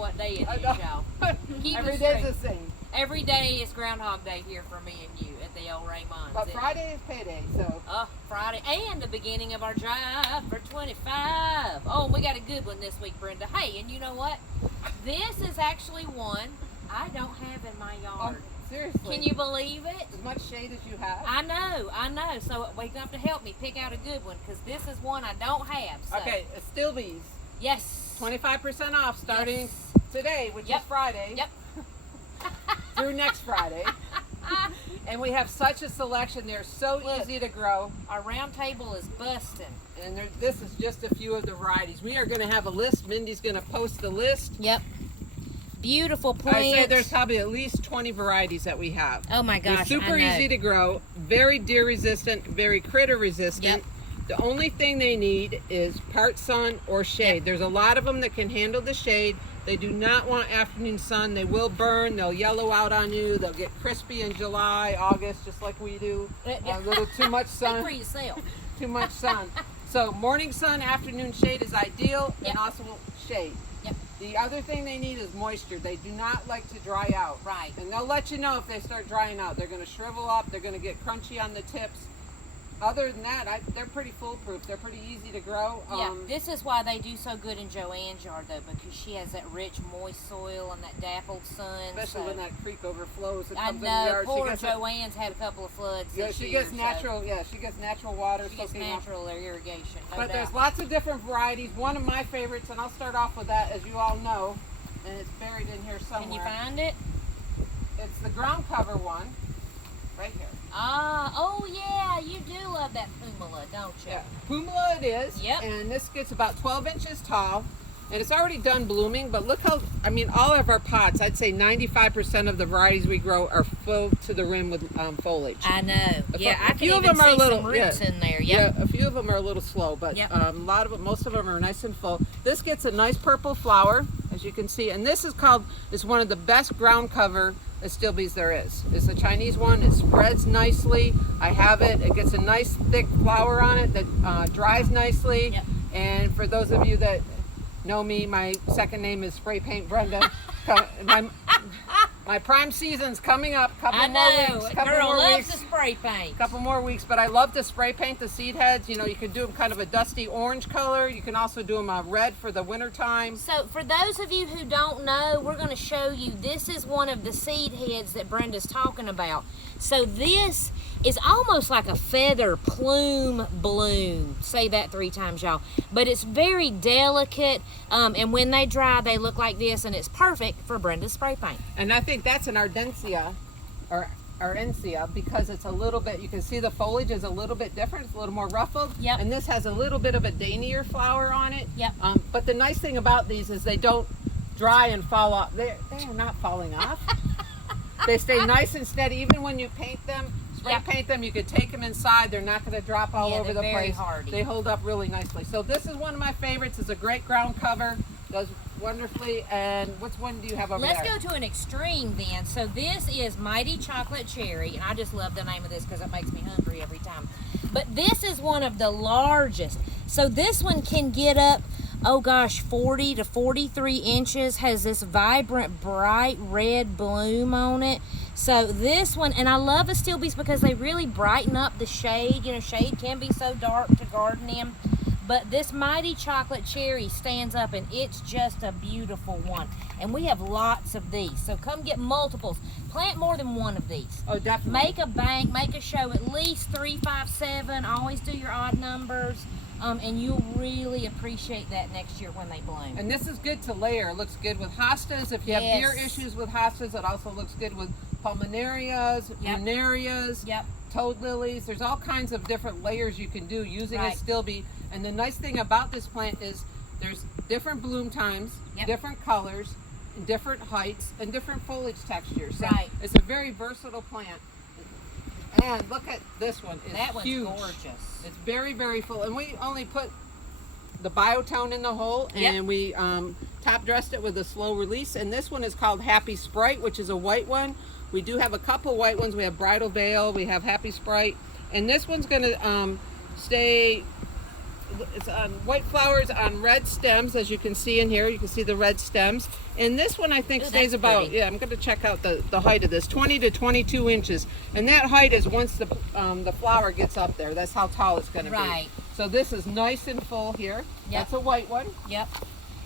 what day it is, y'all. Every day's the same. Every day is Groundhog Day here for me and you at the old Raymond's. But Friday is payday, so. Friday and the beginning of our Jive for 25. Oh, we got a good one this week, Brenda. Hey, and you know what? This is actually one I don't have in my yard. Seriously. Can you believe it? As much shade as you have. I know. So we're going to have to help me pick out a good one because this is one I don't have. So. Okay, Astilbes. Yes. 25% off starting today, which is Friday. Yep. Through next Friday. And we have such a selection. They're so easy to grow. Our round table is busting. And this is just a few of the varieties. We are going to have a list. Mindy's going to post the list. Yep. Beautiful plants. I say there's probably at least 20 varieties that we have. Oh my gosh, they're super easy to grow, very deer resistant, very critter resistant. Yep. The only thing they need is part sun or shade. Yep. There's a lot of them that can handle the shade. They do not want afternoon sun. They will burn. They'll yellow out on you. They'll get crispy in July, August, just like we do. A little too much sun. Speak for yourself. Too much sun. So morning sun, afternoon shade is ideal, and also shade. Yep. The other thing they need is moisture. They do not like to dry out. Right. And they'll let you know if they start drying out. They're going to shrivel up. They're going to get crunchy on the tips. Other than that, they're pretty foolproof. They're pretty easy to grow. Yeah, this is why they do so good in Joanne's yard, though, because she has that rich, moist soil and that dappled sun. Especially when that creek overflows. It I comes know. in the yard. Poor Joanne's had a couple of floods this she year. Gets natural. Yeah, she gets natural water. She gets natural irrigation. No but doubt. there's lots of different varieties. One of my favorites, and I'll start off with that, as you all know, and it's buried in here somewhere. Can you find it? It's the ground cover one, right here. Oh yeah, you do love that pumala, don't you? Yeah, pumala it is. Yep. And this gets about 12 inches tall, and it's already done blooming. But look how, I mean, all of our pots, I'd say 95% of the varieties we grow are filled to the rim with foliage. I know. Yeah, I can few even of them are see little, some roots in there. Yep. Yeah, a few of them are a little slow, but a lot of them, most of them are nice and full. This gets a nice purple flower, as you can see, and this is one of the best ground cover Astilbes there is. It's a Chinese one. It spreads nicely. I have it. It gets a nice thick flower on it that dries nicely. Yep. And for those of you that know me, my second name is Spray Paint Brenda. My prime season's coming up. Couple more weeks. Girl loves to spray paint. Couple more weeks, but I love to spray paint the seed heads. You know, you can do them kind of a dusty orange color. You can also do them red for the winter time. So for those of you who don't know, we're going to show you, this is one of the seed heads that Brenda's talking about. So this is almost like a feather plume bloom. Say that 3 times, y'all. But it's very delicate, and when they dry, they look like this, and it's perfect for Brenda's spray paint. And I think that's an Ardensia, or Ardencia, because it's a little bit, you can see the foliage is a little bit different. It's a little more ruffled. Yep. And this has a little bit of a daintier flower on it. Yep. But the nice thing about these is they don't dry and fall off. They are not falling off. They stay nice and steady. Even when you paint them, spray paint them, you could take them inside. They're not going to drop all over the place. Hardy. They hold up really nicely. So this is one of my favorites. It's a great ground cover. Does wonderfully. And which one do you have over there? Let's go to an extreme then. So this is Mighty Chocolate Cherry, and I just love the name of this because it makes me hungry every time. But this is one of the largest. So this one can get up, oh gosh, 40 to 43 inches, has this vibrant, bright red bloom on it. So this one, and I love Astilbes because they really brighten up the shade. You know, shade can be so dark to garden in. But this Mighty Chocolate Cherry stands up, and it's just a beautiful one. And we have lots of these. So come get multiples. Plant more than one of these. Oh, definitely. Make a bank, make a show, at least 3, 5, 7. Always do your odd numbers. And you'll really appreciate that next year when they bloom. And this is good to layer. It looks good with hostas. If you have deer issues with hostas, it also looks good with pulmonarias, lunarias, toad lilies. There's all kinds of different layers you can do using Astilbe. And the nice thing about this plant is there's different bloom times, different colors, and different heights, and different foliage textures. So it's a very versatile plant. And look at this one. It's that one's huge. Gorgeous. It's very, very full. And we only put the biotone in the hole, and we top dressed it with a slow release. And this one is called Happy Sprite, which is a white one. We do have a couple white ones. We have Bridal Veil, we have Happy Sprite, and this one's going to stay it's on white flowers on red stems, as you can see in here. You can see the red stems. And this one I think stays about, pretty. Yeah, I'm going to check out the height of this, 20 to 22 inches. And that height is once the flower gets up there. That's how tall it's going to right. be. So this is nice and full here. Yep. That's a white one. Yep.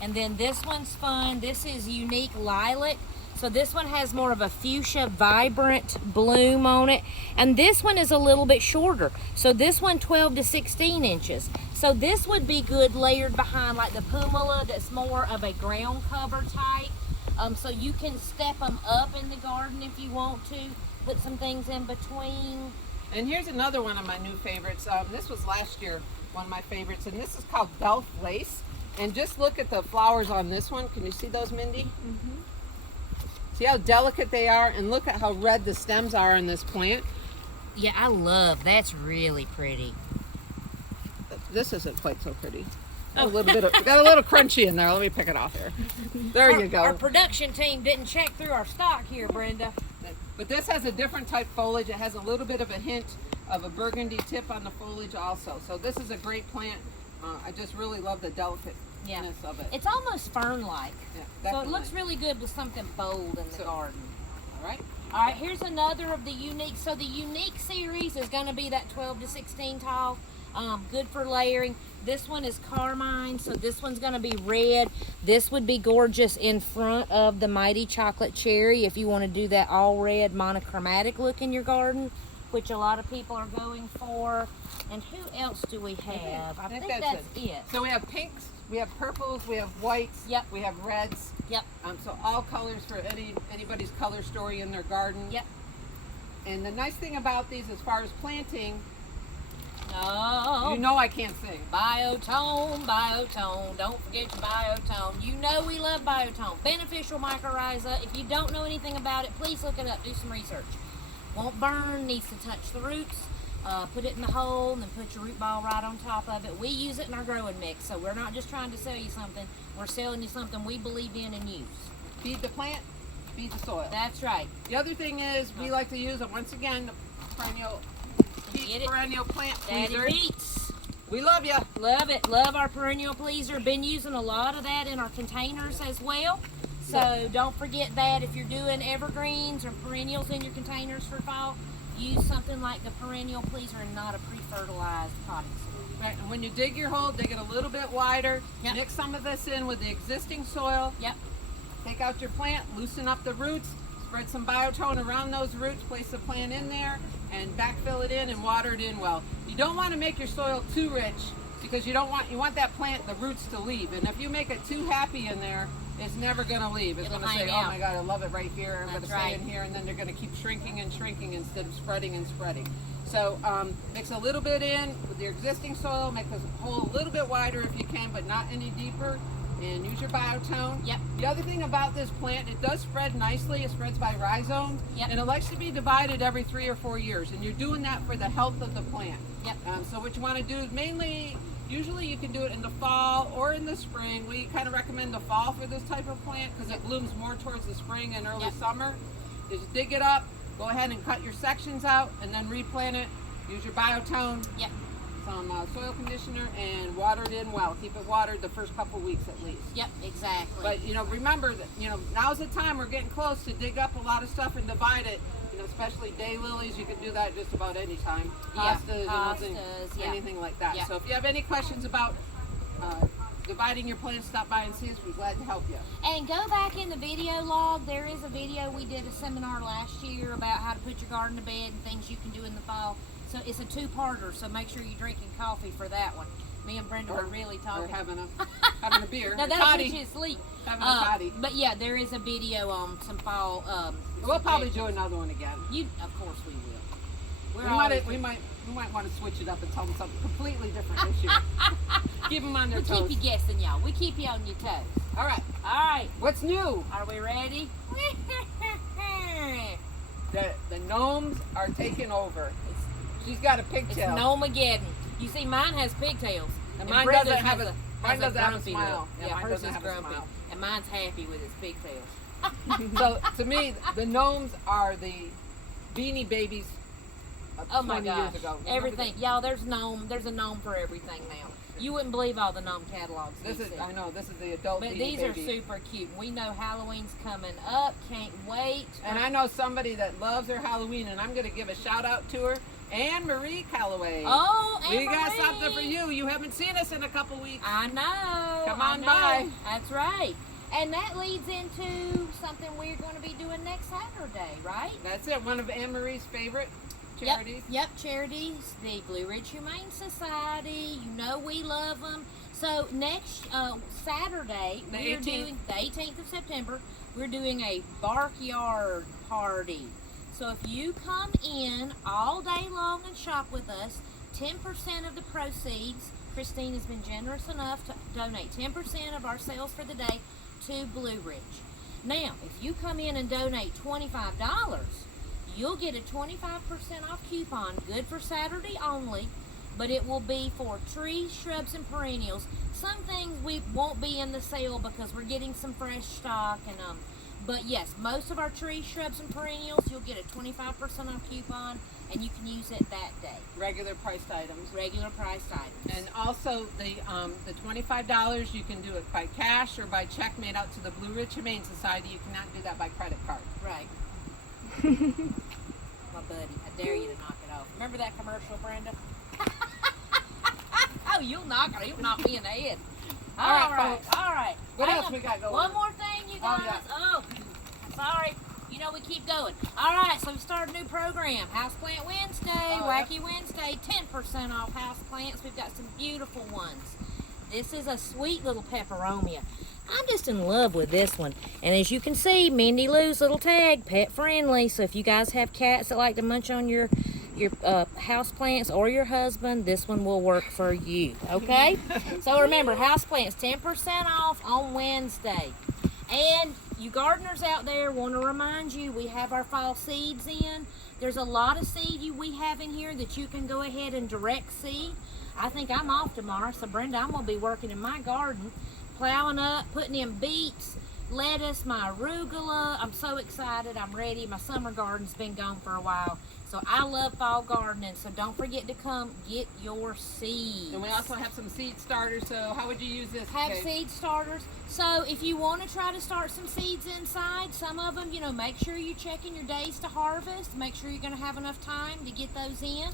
And then this one's fun. This is unique lilac. So this one has more of a fuchsia vibrant bloom on it. And this one is a little bit shorter. So this one 12 to 16 inches. So this would be good layered behind like the pumala that's more of a ground cover type. So you can step them up in the garden if you want to. Put some things in between. And here's another one of my new favorites. This was last year one of my favorites. And this is called Belf Lace. And just look at the flowers on this one. Can you see those, Mindy? Mm-hmm. See how delicate they are, and look at how red the stems are in this plant. Yeah, I love, that's really pretty. This isn't quite so pretty. Got a little bit of, got a little crunchy in there. Let me pick it off here. There you go. Our production team didn't check through our stock here, Brenda. But this has a different type foliage. It has a little bit of a hint of a burgundy tip on the foliage also. So this is a great plant. I just really love the delicate. Yeah. Of it. It's almost fern-like. Yeah, so it looks really good with something bold in the garden. All right. All right, here's another of the unique. So the unique series is going to be that 12 to 16 tall. Good for layering. This one is Carmine, so this one's going to be red. This would be gorgeous in front of the Mighty Chocolate Cherry if you want to do that all red monochromatic look in your garden, which a lot of people are going for. And who else do we have? I think that's it. So we have pinks. We have purples, we have whites, yep. We have reds. Yep. So all colors for anybody's color story in their garden. Yep. And the nice thing about these as far as planting, oh, you know I can't sing. Biotone, biotone, don't forget your biotone. You know we love biotone. Beneficial mycorrhiza. If you don't know anything about it, please look it up, do some research. Won't burn, needs to touch the roots. Put it in the hole and then put your root ball right on top of it. We use it in our growing mix, so we're not just trying to sell you something. We're selling you something we believe in and use. Feed the plant, feed the soil. That's right. The other thing is we like to use, once again, the perennial plant pleaser. We love you. Love it. Love our perennial pleaser. Been using a lot of that in our containers as well. So don't forget that if you're doing evergreens or perennials in your containers for fall. Use something like the perennial pleaser and not a pre-fertilized potting soil. Right, and when you dig your hole, dig it a little bit wider. Yep. Mix some of this in with the existing soil. Yep. Take out your plant, loosen up the roots, spread some biotone around those roots, place the plant in there, and backfill it in and water it in well. You don't want to make your soil too rich because you want that plant, the roots to leave. And if you make it too happy in there, it's never going to leave. It's going to say, oh my God, I love it right here. I'm going to stay in here. And then they're going to keep shrinking and shrinking instead of spreading and spreading. So mix a little bit in with your existing soil. Make the hole a little bit wider if you can, but not any deeper. And use your biotone. Yep. The other thing about this plant, it does spread nicely. It spreads by rhizomes. Yep. And it likes to be divided every 3 or 4 years. And you're doing that for the health of the plant. Yep. So what you want to do is mainly... Usually you can do it in the fall or in the spring. We kind of recommend the fall for this type of plant because it blooms more towards the spring and early summer. Just dig it up, go ahead and cut your sections out and then replant it. Use your biotone, some soil conditioner, and water it in well. Keep it watered the first couple weeks at least. Yep, exactly. But remember that now's the time, we're getting close to dig up a lot of stuff and divide it. Especially daylilies, you can do that just about any time. Hostas, anything like that. So if you have any questions about dividing your plants, stop by and see us. We're glad to help you. And go back in the video log. There is a video. We did a seminar last year about how to put your garden to bed and things you can do in the fall. So it's a two-parter, so make sure you're drinking coffee for that one. Me and Brenda were really talking. Or having a beer. No, that'll put you to sleep. Having a toddy. But yeah, there is a video on some fall. We'll probably do another one again. Of course we will. We might want to switch it up and tell them something completely different this year. Keep them on their toes. We keep you guessing, y'all. We keep you on your toes. All right. What's new? Are we ready? The gnomes are taking over. She's got a pigtail. It's Gnomeageddon. You see, mine has pigtails. And mine doesn't have a smile. Yeah, hers is grumpy. And mine's happy with its pigtails. So, to me, the gnomes are the Beanie Babies of 20 years ago. Everything. Y'all, there's a gnome for everything now. You wouldn't believe all the gnome catalogs. I know, this is the adult But Beanie these Baby. are super cute. We know Halloween's coming up. Can't wait. And I know somebody that loves her Halloween, and I'm going to give a shout out to her. Anne Marie Calloway. Oh, Anne We got Marie. something for you. You haven't seen us in a couple weeks. I know. Come I on know. by. That's right. And that leads into something we're going to be doing next Saturday, right? That's it. One of Anne Marie's favorite charities. Yep, charities. The Blue Ridge Humane Society. You know we love them. So next Saturday, The we're 18th. doing the 18th of September. We're doing a barkyard party. So if you come in all day long and shop with us, 10% of the proceeds, Christine has been generous enough to donate 10% of our sales for the day to Blue Ridge. Now, if you come in and donate $25, you'll get a 25% off coupon, good for Saturday only, but it will be for trees, shrubs, and perennials. Some things we won't be in the sale because we're getting some fresh stock, and but yes, most of our trees, shrubs, and perennials, you'll get a 25% off coupon, and you can use it that day. Regular priced items. Regular priced items. And also the $25, you can do it by cash or by check made out to the Blue Ridge Humane Society. You cannot do that by credit card. Right. My buddy, I dare you to knock it off. Remember that commercial, Brenda? Oh, you'll knock me in the head. All right, folks. all right. What Hang else on. we got going? One more thing, you guys. Oh, Sorry. You know we keep going. All right, so we started a new program, Houseplant Wednesday, Wacky Wednesday, 10% off houseplants. We've got some beautiful ones. This is a sweet little peperomia. I'm just in love with this one. And as you can see, Mindy Lou's little tag, pet friendly. So if you guys have cats that like to munch on your houseplants or your husband, this one will work for you, okay? So remember, houseplants 10% off on Wednesday. And you gardeners out there, want to remind you, we have our fall seeds in. There's a lot of seed we have in here that you can go ahead and direct seed. I think I'm off tomorrow, so Brenda, I'm going to be working in my garden, plowing up, putting in beets, lettuce, my arugula. I'm so excited. I'm ready. My summer garden's been gone for a while. So I love fall gardening, so don't forget to come get your seeds. And we also have some seed starters, so how would you use this? Have seed starters. So if you want to try to start some seeds inside, some of them, make sure you're checking your days to harvest. Make sure you're going to have enough time to get those in.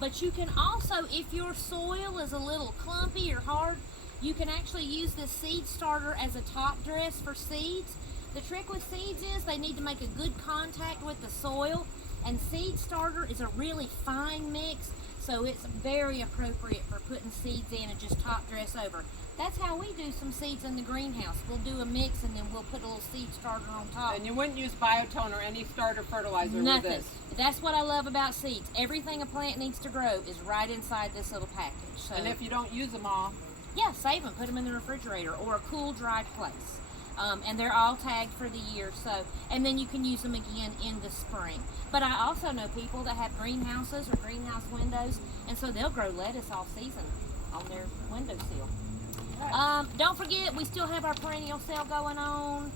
But you can also, if your soil is a little clumpy or hard, you can actually use this seed starter as a top dress for seeds. The trick with seeds is they need to make a good contact with the soil. And seed starter is a really fine mix, so it's very appropriate for putting seeds in and just top dress over. That's how we do some seeds in the greenhouse. We'll do a mix and then we'll put a little seed starter on top. And you wouldn't use biotone or any starter fertilizer Nothing. with this. That's what I love about seeds. Everything a plant needs to grow is right inside this little package. So, And if you don't use them all, yeah, save them. Put them in the refrigerator or a cool, dry place. And they're all tagged for the year, and then you can use them again in the spring. But I also know people that have greenhouses or greenhouse windows, and so they'll grow lettuce all season on their windowsill. Right. Don't forget, we still have our perennial sale going on.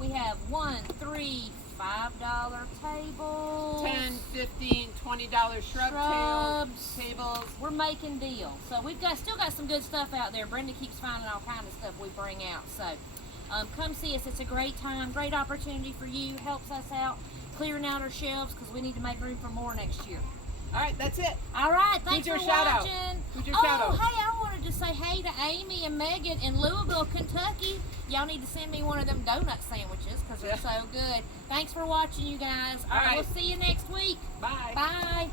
We have $1, $3, $5 tables. $10, $15, $20 shrubs. Tables. We're making deals. So we've still got some good stuff out there. Brenda keeps finding all kinds of stuff we bring out. So come see us. It's a great time, great opportunity for you. Helps us out clearing out our shelves because we need to make room for more next year. All right, that's it. All right, thanks Who's your for shout watching. Out? Who's your shout out? Hey, I wanted to say hey to Amy and Megan in Louisville, Kentucky. Y'all need to send me one of them donut sandwiches because they're so good. Thanks for watching, you guys. All right, we'll see you next week. Bye. Bye.